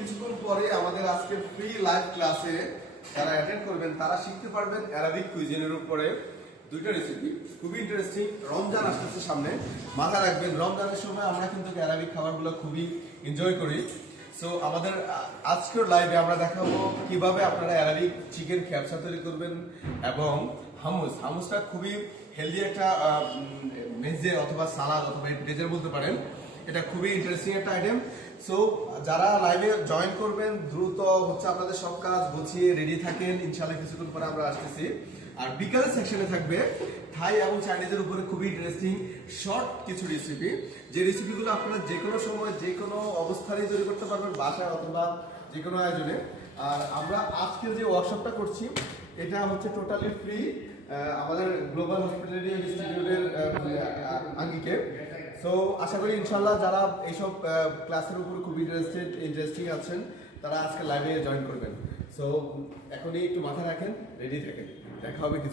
কিছুক্ষণ পরে আমাদের আজকে ফ্রি লাইভ ক্লাসে যারা অ্যাটেন্ড করবেন তারা শিখতে পারবেন অ্যারাবিক কুইজিনের উপরে দুইটা রেসিপি। খুবই ইন্টারেস্টিং। রমজান আসতেছে সামনে, মাথায় রাখবেন রমজানের সময় আমরা কিন্তু অ্যারাবিক খাবারগুলো খুবই এনজয় করি। সো আমাদের আজকের লাইভে আমরা দেখাবো কিভাবে আপনারা অ্যারাবিক চিকেন ক্যাপসা তৈরি করবেন এবং হামুসটা খুবই হেলদি একটা মেজে অথবা সালাদ অথবা ডেজার্ট বলতে পারেন। এটা খুবই ইন্টারেস্টিং একটা আইটেম। সো যারা লাইভে জয়েন করবেন দ্রুত হচ্ছে আপনাদের সব কাজ গুছিয়ে রেডি থাকেন, ইনশাআল্লাহ কিছুক্ষণ পরে আমরা আসতেছি। আর বিকালের সেকশনে থাকবে থাই এবং চাইনিজের উপরে খুবই ইন্টারেস্টিং শর্ট কিছু রেসিপি, যে রেসিপিগুলো আপনারা যে কোনো সময় যে কোনো অবস্থায় তৈরি করতে পারবেন বাসায় অথবা যে কোনো আয়োজনে। আর আমরা আজকে যে ওয়ার্কশপটা করছি এটা হচ্ছে টোটালি ফ্রি আমাদের গ্লোবাল হসপিটালিটি ইনস্টিটিউটের আঙ্গিকে। সো আশা করি ইনশাল্লাহ যারা এইসব ক্লাসের উপর খুব ইন্টারেস্টিং আছেন তারা আজকে লাইভে জয়েন করবেন। সো এখনই একটু মাথায় রাখেন, রেডি থাকেন, দেখা হবে কিছু